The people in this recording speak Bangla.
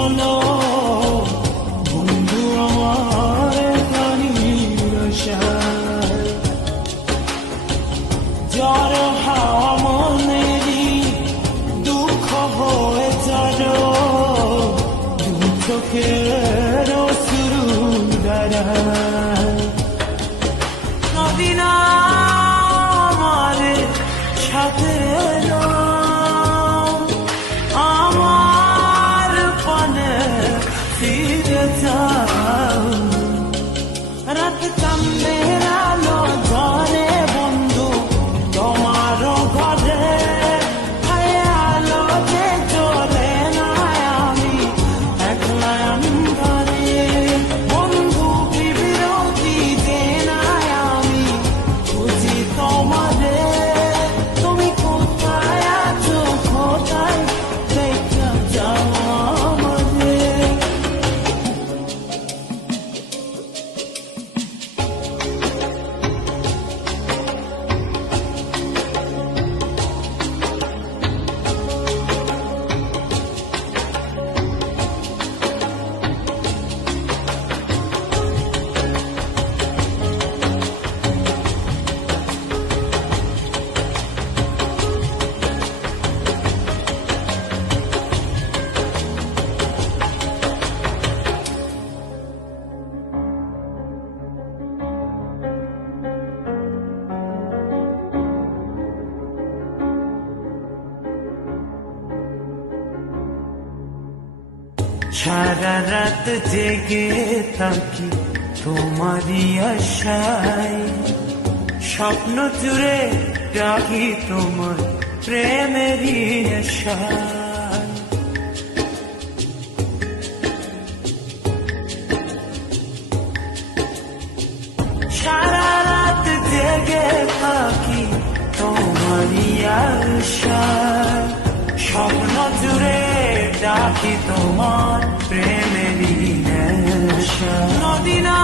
হলো বন্ধু আমার প্রাণীর আশায়। জ্বর হাওয়া মনেরই দুঃখ হয়ে যারো দু চোখের শুরু দাঁড়ায়। নদী না আমার সাথে এলো, আমার পানে ফিরে যাও। রাত চাঁদের আলো ঝরে বন্ধু তোমার ঘরে, হায় আলো যে জ্বলে না আমি একলা অন্ধকারে। বন্ধু বিরতি যে না আমি খুঁজি তোমারে, তুমি কোথায় আছো কোথায় দেখা যাও আমাদের। সারা রাত জেগে থাকি তোমারই আশায়, স্বপ্ন জুড়ে ডাকি তোমার প্রেমেরই আশায়। সারা রাত জেগে থাকি তোমারই আশায়, স্বপ্ন জুড়ে ডাকি তোমার প্রেমেরই নেশা। নদী না